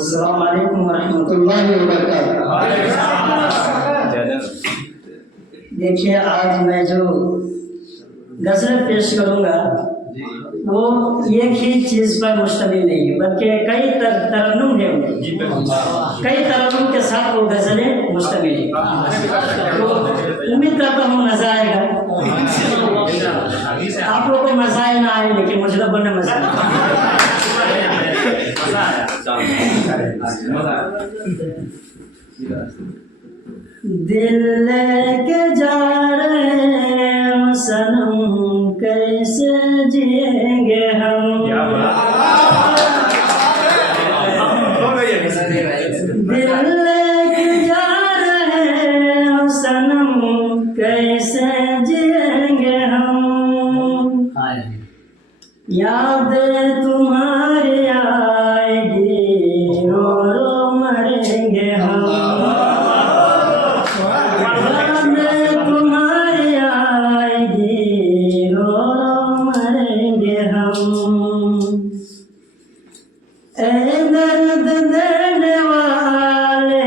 अस्सलाम वालेकुम रहमतुल्लाहि व बरकातहू। देखिए, आज मैं जो गज़ल पेश करूँगा वो एक ही चीज़ पर मुश्तमिल नहीं है, बल्कि कई तरन्नुम है, कई तरन्नुम के साथ वो गज़लें मुश्तमिल है। तो उम्मीद करता हूँ मज़ा आएगा। आप लोगों को मज़ा आए ना आए, लेकिन मुझे तो बड़ा मज़ा आया। दिल लेके जा रहे हैं सनम, कैसे जिएंगे हम। दिल लेके जा रहे हैं सनम, कैसे जिएंगे हम। याद तुम्हारी आएगी, रो रो मरेंगे हम। दर्द देने वाले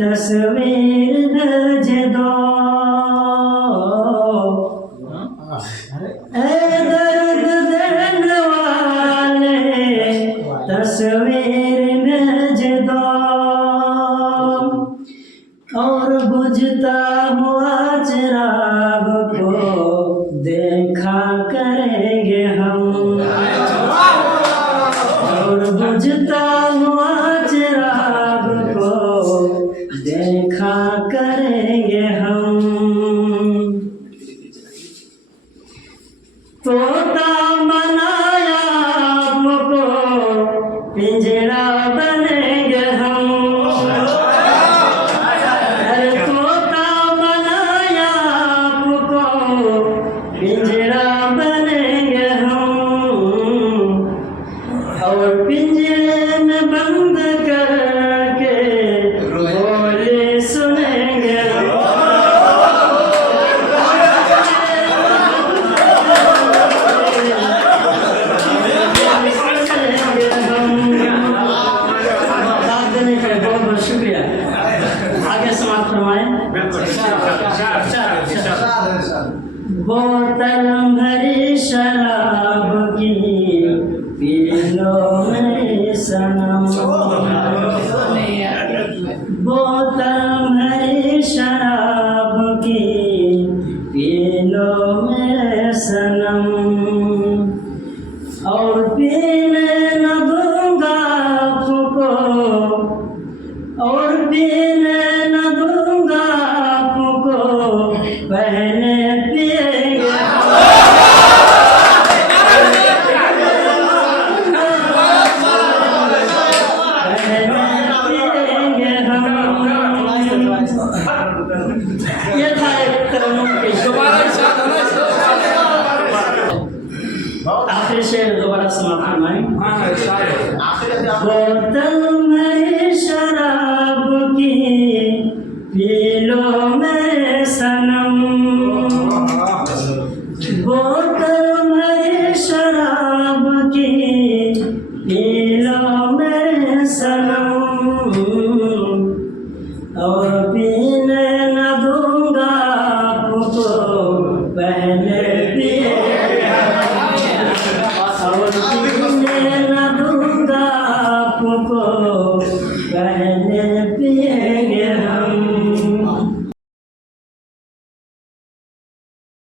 तस्वीर भेज दो, दर्द देने वाले तस्वीर भेज दो। और बुझता हुआ चिराग को देखा करेंगे हम। और बुझता हुआ चिराग को देखा करेंगे हम। तोता बनाया आपको, पिंजरा बनेंगे हम। अरे तोता बनाया आपको, पिंजरा बनेंगे हम। और पिंजरे में बंद करके बोले सुनेंगे। बहुत बहुत शुक्रिया। आगे समाप्त फरमाएं। बोतल भरी शराब की पी लो मेरे सनम। बोतल भरी शराब की पी लो मेरे सनम। और पीने न दूंगा आपको, और पीने न दूंगा आपको, पहले पिएंगे। ये था एक तरन्नुम के आखिर शेर दोबारा समाप्त फरमाएं। बोतल में शराब की पी लो मेरे सनम। बोतल में शराब की पी लो मेरे सनम। और पीने न दूंगा आपको, पहले पिए। और पीने न दूंगा आपको, पहले